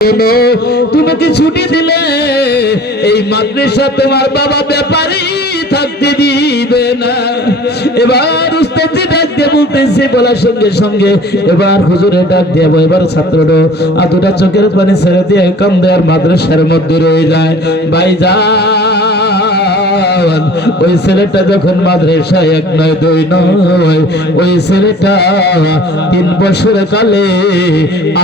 তুমি কি ছুটি দিলে এই মাদ্রাসা তোমার বাবা ব্যাপারী থাকতে দিবে না। এবার উস্তাদজি ডাক দিয়ে বলতেছে, বলার সঙ্গে সঙ্গে এবার হুজুরে ডাক দিয়ে এবার ছাত্রটা আদুটা চোখের পানি ছেড়ে দিয়ে কান্দে আর মাদ্রাসার মধ্যে রয়ে যায়। ভাইজান ওই ছেলেটা যখন মাদ্রাসায় 1 নয় 2 নয়, ওই ছেলেটা 3 বছর কালে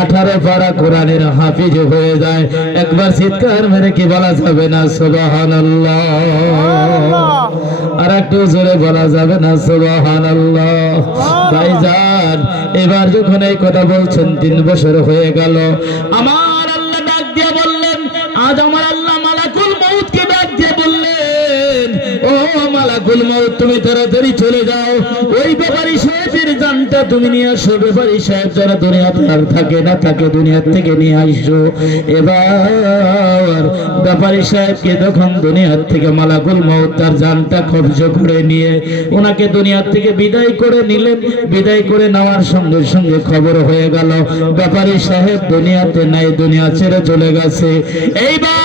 18 পারা কোরআনের হাফিজ হয়ে যায়। একবার চিৎকার মেরে কি বলা যাবে না সুবহানাল্লাহ? আর একটু জোরে বলা যাবে না সুবহানাল্লাহ? ভাইজান এবার যখন এই কথা বলছেন 3 বছর হয়ে গেল, আমার আল্লাহ ডাক দিয়ে বললেন, আজ আমার আল্লাহ মালাকুল মউতকে ডাক দিয়ে বললেন, ও মালাকুল মউত তুমি তাড়াতাড়ি চলে যাও, ওই ব্যাপারী সাহেবের জানটা তুমি নিয়ে আসো। ব্যাপারী সাহেব যারা দুনিয়াতে আর থাকে না থাকে দুনিয়া থেকে নিয়ে আসো। এবার ব্যাপারী সাহেবকে তখন দুনিয়ার থেকে মালাকুল মউত তার জানটা কবজ করে নিয়ে ওনাকে দুনিয়ার থেকে বিদায় করে নিলেন। বিদায় করে নেওয়ার সঙ্গে সঙ্গে খবর হয়ে গেল ব্যাপারী সাহেব দুনিয়াতে নাই, দুনিয়া ছেড়ে চলে গেছে। এইবার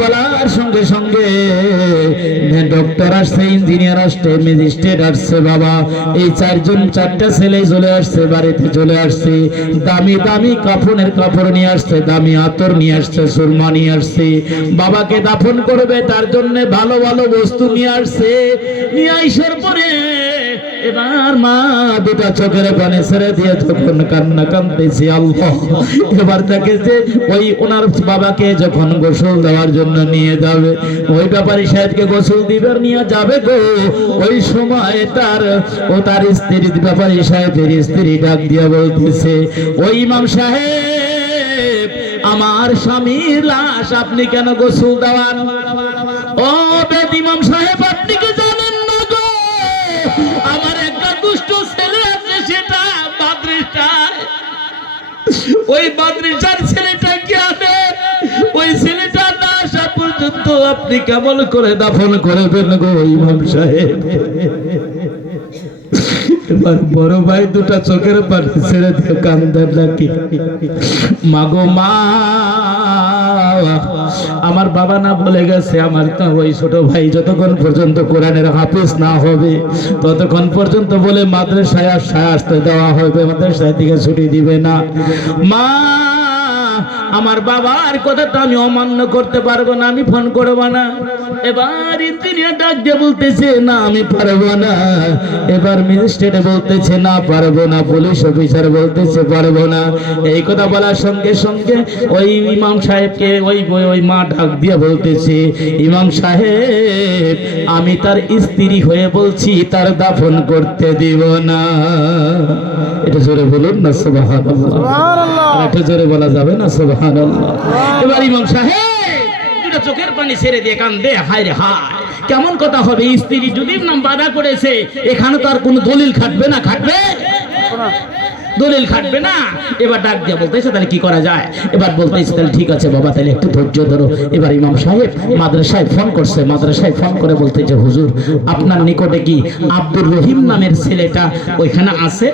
বলার সঙ্গে সঙ্গে ডক্টর আসছে, ইঞ্জিনিয়ার আসছে, ম্যাজিস্ট্রেট আসছে। বাবা এই 4টা ছেলে চলে আসছে, বাড়িতে চলে আসছে। দামি দামি কাফনের কাপড় নিয়ে আসছে, দামি আতর নিয়ে আসছে, সুরমা নিয়ে আসছে। বাবাকে দাফন করবে তার জন্য ভালো ভালো বস্তু নিয়ে আসছে। নিয়ে আসার পরে এবার মা দুটা চোখের পানি ছেড়ে দিয়ে যখন কান্না কাঁদতেছি, আল্লাহ এবার তাকে যে ওই ওনার বাবাকে যখন গোসল দেওয়ার জন্য নিয়ে যাবে, ওই ব্যাপারী সাহেবকে গোসল দিবার নিয়ে যাবে গো, ওই সময় তার স্ত্রী ব্যাপারী সাহেবের স্ত্রী ডাক দিয়ে বলতেছে, ওই ইমাম সাহেব আমার স্বামীর লাশ আপনি কেন গোসল দেওয়ান? ও বেদ ইমাম সাহেব আপনি কি জানেন না গো, আমার একটা দুষ্ট ছেলে আছে, সেটা মাদ্রাসায়, ওই মাদ্রাসার ছেলেটা কি আনে, ওই ছেলেটা না আসা পর্যন্ত আপনি কেমন করে দাফন করবেন গো ইমাম সাহেব? এবার বড় ভাই দুটা চোখের পানি ছেড়ে দিয়ে কান্দার নাকি, মাগো মা আমার বাবা না বলে গেছে, আমার ওই ছোট ভাই যতক্ষণ পর্যন্ত কোরআনের হাফেজ না হবে ততক্ষণ পর্যন্ত বলে মাদ্রাসায় আসতে দেওয়া হবে, মাদ্রাসায় থেকে ছুটি দিবে না। মা আমার বাবার কথাটা আমি অমান্য করতে পারবো না, আমি ফোন করবো না। এবার ইঞ্জিনিয়ার ডাক দিয়ে বলতেছে, না আমি পারবো না। এবার ম্যাজিস্ট্রেট বলতেছে, না পারবো না। পুলিশ অফিসার বলতেছে পারবো না। এই কথা বলার সঙ্গে সঙ্গে ওই ইমাম সাহেবকে ওই মা ডাক দিয়ে বলতেছে, ইমাম সাহেব আমি তার স্ত্রী হয়ে বলছি তার দাফন করতে দিব না। এটা জোরে বলুন না সুবহানাল্লাহ? এটা জোরে বলা যাবে না সুবহানাল্লাহ? এবার ইমাম সাহেব দুটো চোখের পানি ছেড়ে দিয়ে কান্দে, হায় রে হায় কেমন কথা হবে, স্ত্রী যদি নাম বাধা করেছে এখানে তো আর কোনো দলিল খাটবে না, খাটবে দলিল খাটবে না। এবার ডাক দিয়ে বলতেছে তাহলে কি করা যায়? এবার বলতেছে তাহলে ঠিক আছে বাবা তাহলে একটু ধৈর্য ধরো। এবার ইমাম সাহেব মাদ্রাসায় ফোন করছে, মাদ্রাসায় ফোন করে বলতেছে, হুজুর আপনার নিকটে কি আব্দুর রহিম নামের ছেলেটা ওইখানে আছে?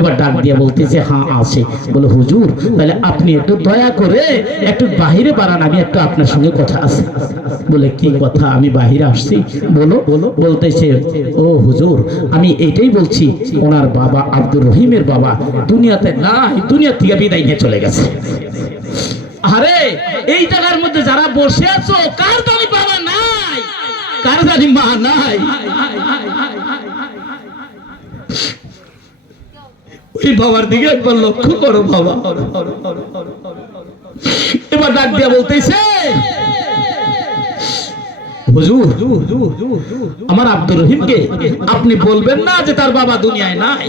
এবার ডাক দিয়ে বলতেছে হ্যাঁ আছে। বলে হুজুর তাহলে আপনি একটু দয়া করে একটু বাহিরে বাড়ান, আমি একটু আপনার সঙ্গে কথা আছে। বলে কি কথা? আমি বাহিরে আসছি, বলো। বলতেছে ও হুজুর আমি এইটাই বলছি, ওনার বাবা আব্দুর রহিমের বাবা দুনিয়াতে নাই, দুনিয়া থেকে বিদায় নিয়ে চলে গেছে। আরে এই জায়গার মধ্যে যারা বসে আছো কার জানি বাবা নাই, কার জানি মা নাই। ওই বাবার দিকে একবার লক্ষ্য করো বাবা। এবার ডাক দিয়া বলতেছে, হুজুর আমার আব্দুর রহিমকে আপনি বলবেন না যে তার বাবা দুনিয়ায় নাই,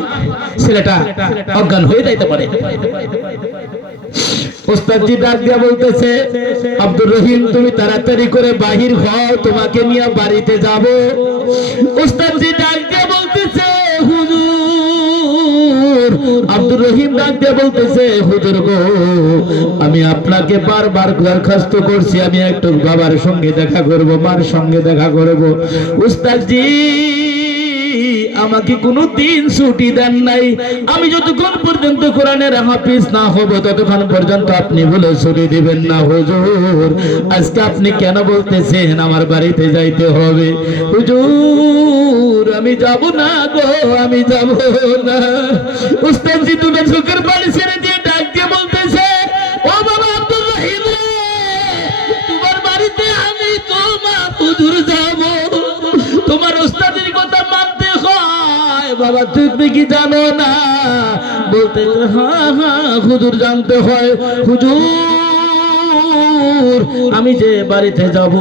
ছেলেটা অজ্ঞান হয়ে যাইতে পারে। ওস্তাদজি ডাক দিয়া বলতেছে, আব্দুর রহিম তুমি তাড়াতাড়ি করে বাহির হও, তোমাকে নিয়ে বাড়িতে যাব। ওস্তাদজি ডাক দিয়া বলতেছে, হুজুর আব্দুর রহিম ডাক দিয়ে বলতেছে, হুজুর গো আমি আপনাকে বারবার দরখাস্ত করছি আমি একটু বাবার সঙ্গে দেখা করব, মার সঙ্গে দেখা করব। উস্তাদজি আমাকে কোনো দিন ছুটি দেন নাই। আমি যতক্ষণ পর্যন্ত কোরআনের হাফিজ না হব ততক্ষণ পর্যন্ত আপনি বলে ছুটি দিবেন না। হুজুর আজকে আপনি কেন বলতেছেন আমার বাড়িতে যাইতে হবে? হুজুর আমি যাব না গো, আমি যাব না। উস্তাদজি দুটো চোখের পানি ছেড়ে দিয়ে ডাক দিয়ে বলতেছে, ও বাবা আব্দুর রহিম রে, তোমার বাড়িতে আমি তোমার হুজুর যাব। তোমার উস্তাদের কথা মানতে হয় বাবা, তুমি কি জানো না? বলতে হ্যাঁ হ্যাঁ হুজুর জানতে হয়। হুজুর আমি যে বাড়িতে যাব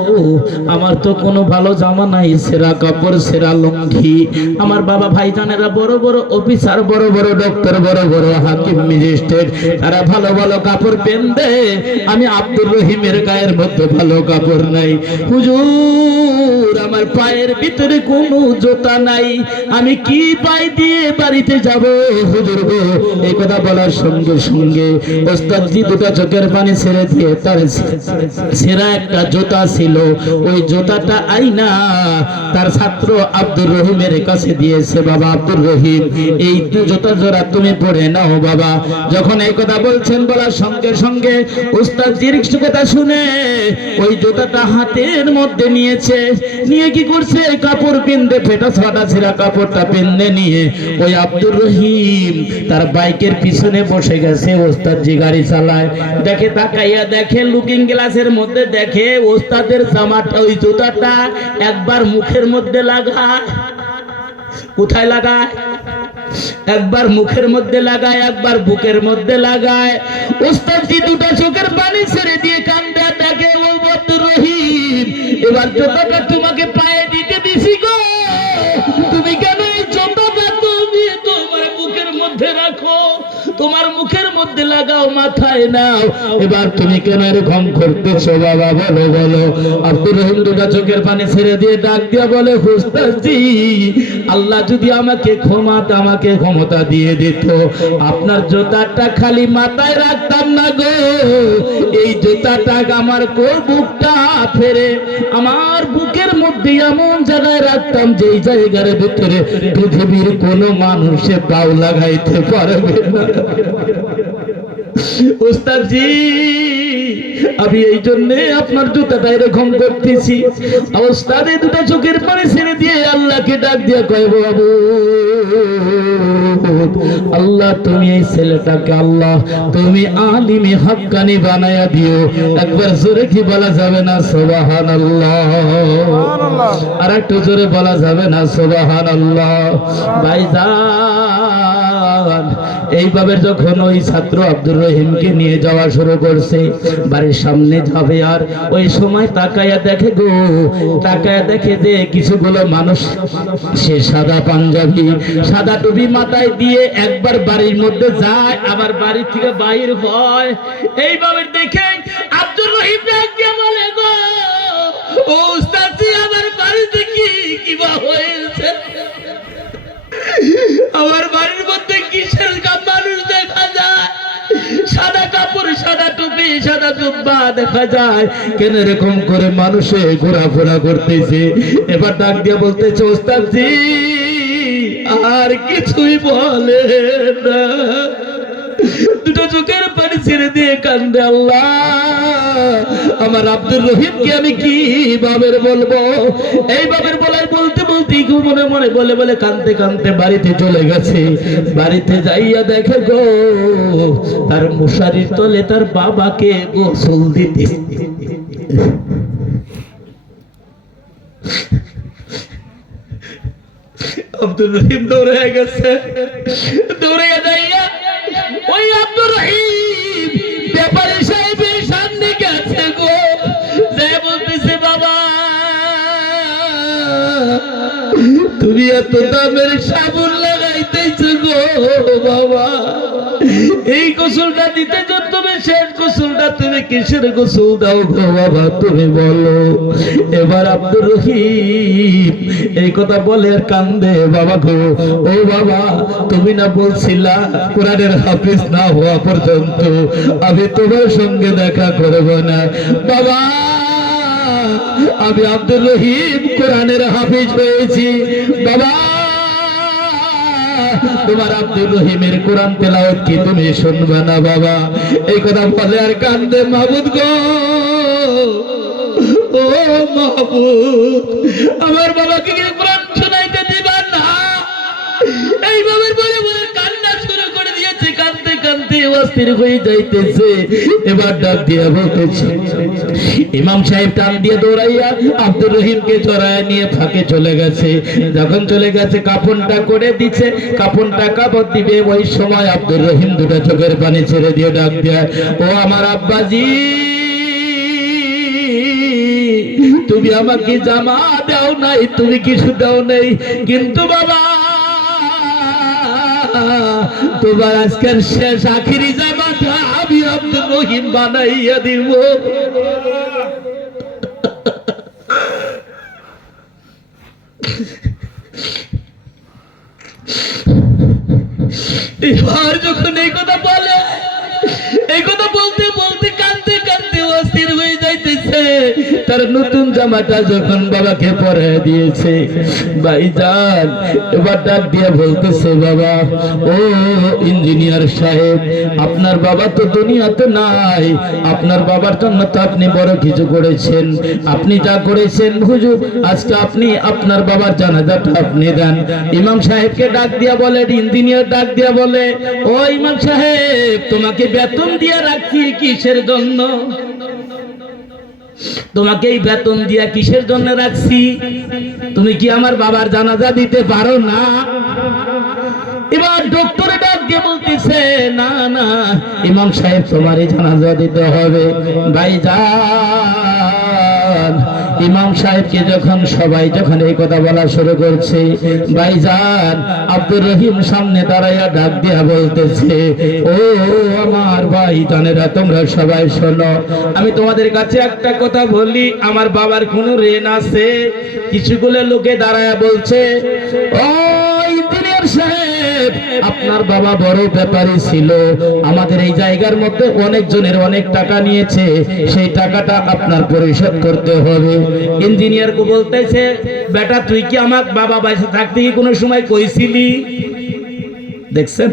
আমার তো কোনো ভালো জামা নাই, সেরা কাপড় সেরা লুঙ্গি। আমার বাবা ভাইজানেরা বড় বড় অফিসার, বড় বড় ডক্টর, বড় বড় হাকিম ম্যাজিস্ট্রেট, তারা ভালো ভালো কাপড় পেনবে। আমি আব্দুর রহিমের গায়ের মধ্যে ভালো কাপড় নাই। হুজুর আমার পায়ের ভিতরে কোনো জুতা নাই, আমি কি পায়ে দিয়ে বাড়িতে যাব? হুজুর গো এই কথা বলার সঙ্গে সঙ্গে ওস্তাদজি দুটো চোখের পানি ছেড়ে দিয়ে তার সেরা একটা জুতা ছিল, ওই জুতাটা আইনা তার ছাত্র আব্দুর রহিমের কাছে দিয়েছে। বাবা আব্দুর রহিম এই জুতা জোড়া তুমি পরে নাও বাবা। যখন এই কথা বলছেন বলার সঙ্গে সঙ্গে ওস্তাদজির কথা শুনে ওই জুতাটা হাতের মধ্যে নিয়েছে, নিয়ে কি করছে কাপড় পিনতে ফেটা ছাটা ছেঁড়া কাপড়টা পিনতে নিয়ে ওই আব্দুর রহিম তার বাইকের পিছনে বসে গেছে। ওস্তাদজি গাড়ি চালায়, দেখে তাকাইয়া দেখে লুকিং গ্লাসের মধ্যে দেখে ওস্তাদের জামাটা ওই জুতাটা একবার মুখের মধ্যে লাগায়। কোথায় লাগায়? একবার মুখের মধ্যে লাগায়, একবার বুকের মধ্যে লাগায়। ওস্তাদজি দুটো চোখের পানি ছেড়ে দিয়ে কান্দে ডাকে, ও আব্দুর রহিম এবার জুতাটা তোমাকে পায়ে দিতে দিছি গো, তুমি কেন এই জুতাটা তুমি তোমার মুখের মধ্যে রাখো, তোমার মুখের মধ্যে লাগাও, মাথায় নাও। এবার তুমি কেন এরকম করতেছো বাবা, বলো বলো। আব্দুর রহিম দুটা চোখের পানি ছেড়ে দিয়ে ডাক দিয়া বলে, ওস্তাদজি আল্লাহ যদি আমাকে ক্ষমতা দিয়ে দিত, আপনার জুতাটা খালি মাথায় রাখতাম না গো, এই জুতাটা আমার বুকটা ফেরে আমার বুকের মধ্যে এমন জায়গায় রাখতাম যেই জায়গার ভিতরে পৃথিবীর কোনো মানুষে পাও লাগাইতে পারবে না। ওস্তাদজি আমি এই জন্য আপনার জুতাটা এরকম করতেছি। ওস্তাদ দুটো চোখের পানি ছেড়ে দিয়ে আল্লাহকে ডাক দিয়ে কয়, বাবু আল্লাহ তুমি এই ছেলেটাকে আল্লাহ তুমি আলিমে হাক্কানি বানায়া দিও। একবার জোরে কি বলা যাবে না সুবহানাল্লাহ? আর একটু জোরে বলা যাবে না সুবহানাল্লাহ? ভাইজান এইভাবে যখন ওই ছাত্র আব্দুর রহিমকে নিয়ে যাওয়া শুরু করছে, বাড়ির সামনে যাবে আর ওই সময় তাকায়া দেখে গো, তাকায়া দেখে যে কিছুগুলো মানুষ সে সাদা পাঞ্জাবি সাদা টুপি মাথায় দিয়ে একবার বাড়ির মধ্যে যায় আবার বাড়ি থেকে বাইর হয়। এইভাবে দেখে আব্দুর রহিম ডাকিয়ে বলে, গো ও উস্তাদজি আমার বাড়িতে কিবা হয়েছে? আমার বাড়ির মধ্যে কিসের মানুষ দেখা যায়? সাদা কাপড় সাদা টুপি সাদা জুব্বা দেখা যায়, কেন এরকম করে মানুষে ঘোরাফেরা করতেছে? এবার ডাক দিয়ে বলতেছে, ওস্তাদজি আর কিছুই বলে না। দুটো চোখের পানি ছেড়ে দিয়ে কান্দে, আল্লাহ আমার আব্দুর রহিমকে আমি কি ভাবের বলবো? এই ভাবের বলাই বলতে বলতে মনে মনে বলে বলে কানতে কানতে বাড়িতে চলে গেছে। বাড়িতে যাইয়া দেখে গো তার মশারির তলে তার বাবাকে গোসল দিতে। আব্দুর রহিম দৌড়ে গেছে, দৌড়ে যাইয়া ওই আব্দুর রহিম ব্যাপারী সাহেবের সামনে গেছে গো, যে বলতেছে, বাবা তুমি এত দামের সাবুন লাগাইতেছো গো বাবা, এই গোসলটা দিতে তুমি শেষ গোসলটা তুমি কিসের গোসল দাও গো বাবা তুমি বলো? এবার আব্দুর রহিম এই কথা বলে আর কান্দে, বাবা গো ও বাবা তুমি না বলছিলা কোরআনের হাফিজ না হওয়া পর্যন্ত আমি তোমার সঙ্গে দেখা করব না? বাবা আমি আব্দুর রহিম কোরআনের হাফিজ হয়েছি বাবা, তোমার আব্দুর রহিমের কোরআন তেলাওয়াত কি তুমি শুনবে না বাবা? এই কথা বলে আর কান্দে মাহবুব গো, ও মাহবুব, আমার বাবাকে কি কোরআন শোনাইতে দিবা না? এইভাবে বলে বলে কান্না শুরু করে দিয়েছে, কাঁদতে কাঁদতে অস্থির হয়ে যাইতেছে। এবার ডাক দিয়ে বলতেছে, ইমাম সাহেব টান দিয়ে দৌড়াইয়া আব্দুর রহিমকে জড়ায় নিয়ে ফাঁকে চলে গেছে। যখন চলে গেছে কাফনটা করে দিচ্ছে, কাফনটা কাপড় দিবে, ওই সময় আব্দুর রহিম দুটো চোখের পানি ছেড়ে দিয়ে ডাক দেয়, ও আমার আব্বাজি, তুমি আমাকে জামা দাও নাই, তুমি কিছু দাও নাই, কিন্তু বাবা তোমার আজকের শেষ আখিরি জামাটা আমি আব্দুর রহিম বানাইয়া দিব। এবার যখন এই কথা বলে, এই কথা বলতে বলতে কাঁদতে কাঁদতে অস্থির হয়ে যাইতেছে। তার নতুন জামাটা যখন বাবাকে পরে দিয়েছে, ভাইজান এবার ডাক দিয়ে বলতেছে, বাবা ও ইঞ্জিনিয়ার সাহেব, আপনার বাবা তো দুনিয়াতে নাই, আপনার বাবার জন্য তো আপনি বড় কিছু করেছেন, আপনি যা করেছেন হুজুর, আজকে আপনি আপনার বাবার জানাজাটা আপনি দেন। ইমাম সাহেবকে ডাক দিয়া বলে, ইঞ্জিনিয়ার ডাক দিয়া বলে, ও ইমাম সাহেব, তোমাকে বেতন দিয়ে রাখছি কিসের জন্য? তোমাকে এই বেতন দিয়া কিসের জন্য রাখছি? তুমি কি আমার বাবার জানাজা দিতে পারো না? এবার ডক্টরে ডাক দিয়ে বলতেছে, না না ইমাম সাহেব, তোমারই জানাজা দিতে হবে। ভাইজান, ইমাম সাহেবকে যখন সবাই যখন এই কথা বলা শুরু করছে, ভাইজান আব্দুর রহিম সামনে দাঁড়াইয়া ডাক দিয়া বলতেছে, ও আমার ভাইজানেরা, তোমরা সবাই শোনো, আমি তোমাদের কাছে একটা কথা বলি, আমার বাবার কোনো ঋণ আছে? কিছুগুলো লোকে দাঁড়াইয়া বলছে, ও ইঞ্জিনিয়ার সাহেব, আপনার বাবা বড় ব্যাপারী ছিল, আমাদের এই জায়গার মধ্যে অনেকজনের অনেক টাকা নিয়েছে, সেই টাকাটা আপনার পরিশোধ করতে হবে। ইঞ্জিনিয়ার কো বলতেছে, বেটা তুই কি আমার বাবা বাইসে থাকতে কি কোনো সময় কইছিলি? দেখছেন,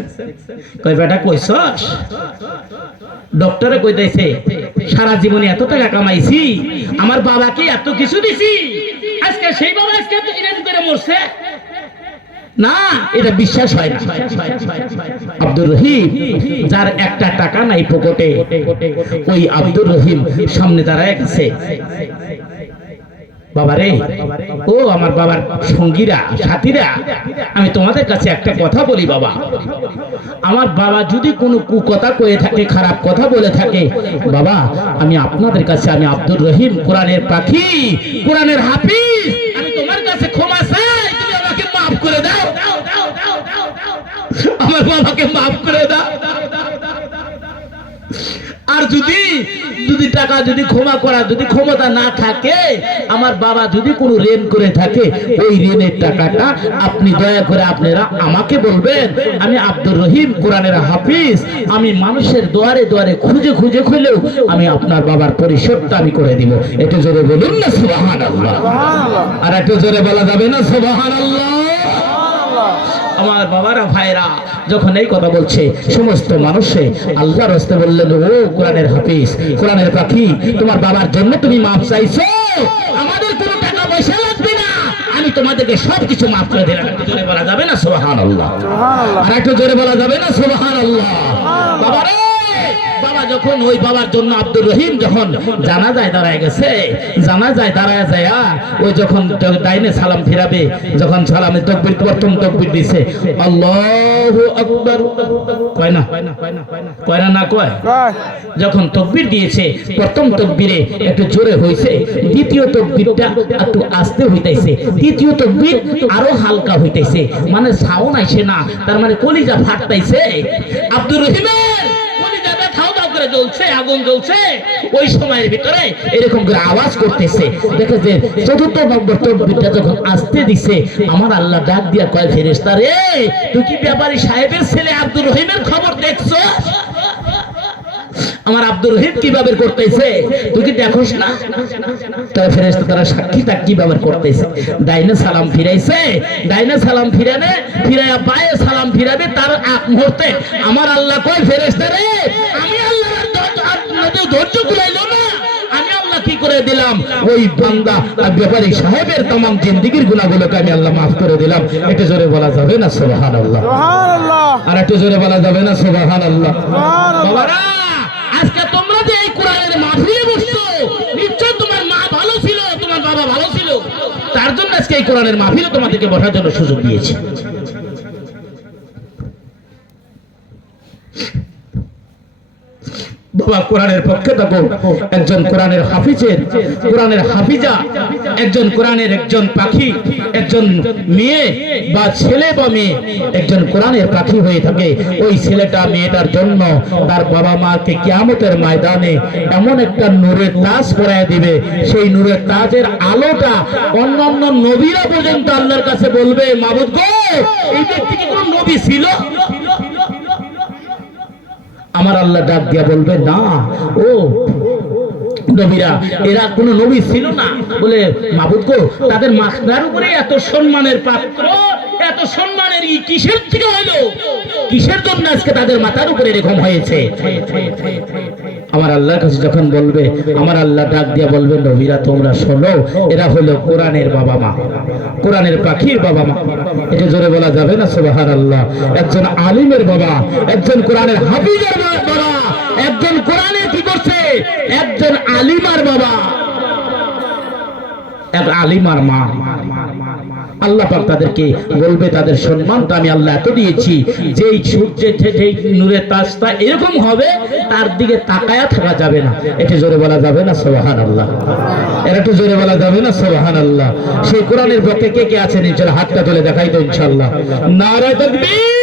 কই বেটা কইছস? ডক্টরে কইতেছে, সারা জীবনে এত টাকা কামাইছি, আমার বাবাকে এত কিছু দিছি, আজকে সেই বাবা আজকে এত ইরান করে মরছে না, এটা বিশ্বাস হয় না। আব্দুর রহিম, যার একটা টাকা নাই পকেটে, ওই আব্দুর রহিম সামনে দাঁড়ায় গেছে। বাবারে, ও আমার বাবার সঙ্গীরা, সাথীরা, আমি তোমাদের কাছে একটা কথা বলি বাবা, আমার বাবা যদি কোনো কুকথা কয়ে থাকে, খারাপ কথা বলে থাকে, বাবা আমি আপনাদের কাছে, আমি আব্দুর রহিম, কোরআনের পাখি, কোরআনের হাফিজ, আমি তোমার কাছে ক্ষমা চাই, তুমি আমাকে মাফ করে দাও, আমার বাবাকে মাফ করে দাও। আর যদি যদি টাকা যদি ক্ষমা করা যদি ক্ষমতা না থাকে, আমার বাবা যদি কোনো ঋণ করে থাকে, ওই ঋণের টাকাটা আপনি দয়া করে আপনারা আমাকে বলবেন, আমি আব্দুর রহিম, কোরআনের হাফিজ, আমি মানুষের দুয়ারে দুয়ারে খুঁজে খুঁজে খুঁজলেও আমি আপনার বাবার পরিশোধটা আমি করে দিব। একটু জোরে বলুন না সুবহানাল্লাহ। আর একটু জোরে বলা যাবে না সুবহানাল্লাহ? আমার বাবারা ভাইরা যখন এই কথা বলছে, সমস্ত মানুষে আল্লাহর রাস্তায় বললেন, ও কোরআনের হাফিজ, কোরআনের পাখি, তোমার বাবার জন্য তুমি মাফ চাইছো, আমাদের কোনো টাকা পয়সা লাগবে না, আমি তোমাদেরকে সবকিছু মাফ করে দিলাম। একটু জোরে বলা যাবে না সুবহানাল্লাহ? আর একটু জোরে বলা যাবে না সুবহানাল্লাহ? বাবারে, বাবা যখন ওই বাবার জন্য আব্দুর রহিম যখন জানাজায় দাঁড়ায় গেছে, জানাজায় দাঁড়ায় যায়, ওই যখন ডাইনে সালাম ফিরাবে, যখন সালামের তাকবীর, প্রথম তাকবীর দিছে, আল্লাহু আকবার, কয় না কয় না না কয়, যখন তাকবীর দিয়েছে, প্রথম তাকবীরে একটু জোরে হইছে, দ্বিতীয় তাকবীরটা একটু আস্তে হইতাইছে, তৃতীয় তাকবীর আরো হালকা হইতাইছে, মানে সাউন্ড আইছে না, তার মানে কলিজা ফাটতাইছে। আব্দুর রহিমের জ্বলছে, আগুন জ্বলছে, ওই সময়ের ভিতরে এরকম করে আওয়াজ করতেছে। দেখে যে চতুর্থ নম্বর তাকবীরটা যখন আসতে দিছে, আমার আল্লাহ ডাক দিয়া কয়, ফেরেশতা রে, তুই কি ব্যাপারী সাহেবের ছেলে আব্দুর রহিমের খবর দেখছো? আমার আব্দুর রহিম কিভাবে করতেছে তুই কি দেখোস না? তারা ফেরেশতা তারা সাক্ষী তা কিভাবে করতেছে। ডাইনে সালাম ফিরাইছে, ডাইনে সালাম ফিরানে ফিরাইয়া বায়ে সালাম ফিরাবে, তার এক মুহূর্তে আমার আল্লাহ কয় ফেরেশতা রে আমি আল্লাহর আপনাদের ধৈর্য কুলাইলো না, আমি আল্লাহ কি করে দিলাম ওই বান্দা ব্যাপারী সাহেবের तमाम জিন্দেগীর গুনাহগুলোকে আমি আল্লাহ মাফ করে দিলাম। এটা জোরে বলা যাবে না সুবহানাল্লাহ? সুবহানাল্লাহ। আর একটু জোরে বলা যাবে না সুবহানাল্লাহ? বাবারা আজকে তোমরা যে এই কোরআনের মাহফিলে বসছো, নিশ্চয় তোমার মা ভালো ছিল, তোমার বাবা ভালো ছিল, তার জন্য আজকে এই কোরআনের মাহফিলে তোমাদেরকে বসার জন্য সুযোগ দিয়েছি। বাবা কোরআনের পক্ষে থাকো, একজন কোরআনের হাফিজের, কোরআনের হাফিজা, একজন কোরআনের একজন পাখি, একজন মেয়ে বা ছেলে বা মেয়ে একজন কোরআনের পাখি হয়ে থাকে, ওই ছেলেটা মেয়েটার জন্য তার বাবা মাকে কিয়ামতের ময়দানে এমন একটা নূরের তাজ পরায় দিবে, সেই নূরের তাজের আলোটা অন্যান্য নবীরা পর্যন্ত আল্লাহর কাছে বলবে মাবুদ গো এই ব্যক্তি কি কোনো নবী ছিল? আমার আল্লাহ ডাক দিয়া বলবে না ও নবীরা এরা কোন নবী ছিল না, বলে মাবুদ গো তাদের মাথার উপরে এত সম্মানের পাত্র, এত সম্মানের কিসের থেকে হলো, কিসের জন্য আজকে তাদের মাথার উপরে এরকম হয়েছে? আমার আল্লাহর কাছে যখন বলবে, আমার আল্লাহ ডাক দিয়া বলবে নবীরা তোমরা শোনো, এরা হলো কোরআনের বাবা মা, কোরআনের পাখির বাবা মা। এটা জোরে বলা যাবে না সুবহানাল্লাহ? একজন আলিমের বাবা, একজন কোরআনের হাফিজের বাবা, একজন কোরআনের কি করছে, একজন আলিমার বাবা, এক আলিমার মা। আল্লাহ পাক তাদেরকে বলবে তাদের সম্মানটা আমি আল্লাহ এত দিয়েছি, যেই সূর্যের যেই নূরের তাজটা এরকম হবে তার দিকে তাকায়া থাকা যাবে না। এটা জোরে বলা যাবে না সুবহানাল্লাহ? এর একটু জোরে বলা যাবে না সুবহানাল্লাহ? সেই কোরআনের পক্ষে কে কে আছেন ইনশাআল্লাহ হাতটা তুলে দেখাই তো ইনশাআল্লাহ। নারে তাকবীর।